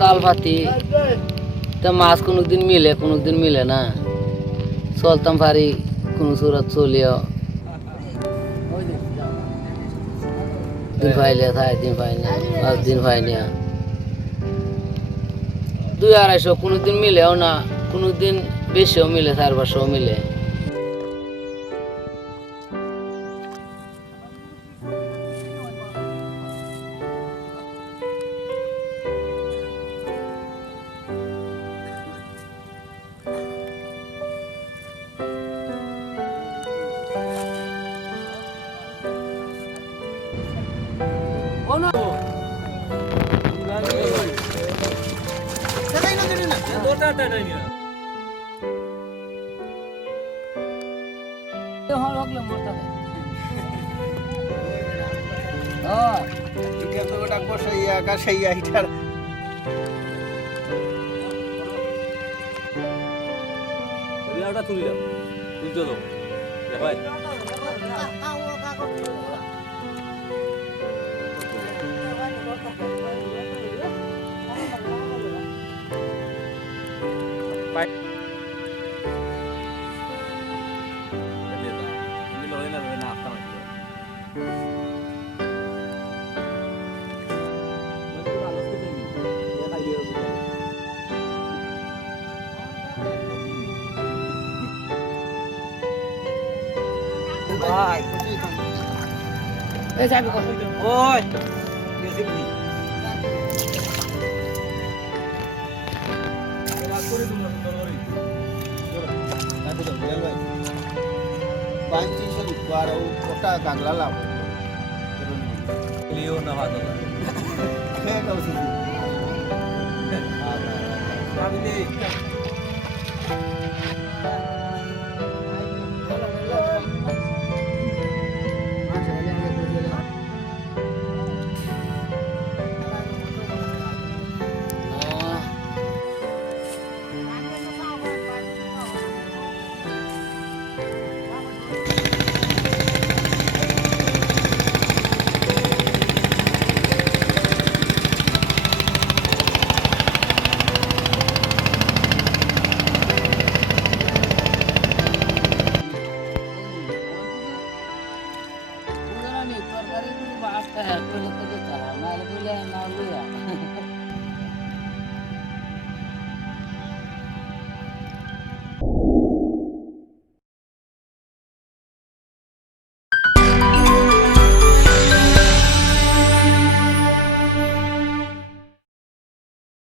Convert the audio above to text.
তাল পাতি তা মাছ কোনোদিন মিলে কোনোদিন মিলে না চলতাম পারি কোনো সুরত চলিও দিন পাইলে থাই দিন পাই না 5 দিন পাই না 200-250 কোনোদিন মিলেও না কোনোদিন বেশিও মিলে 400-500 মিলে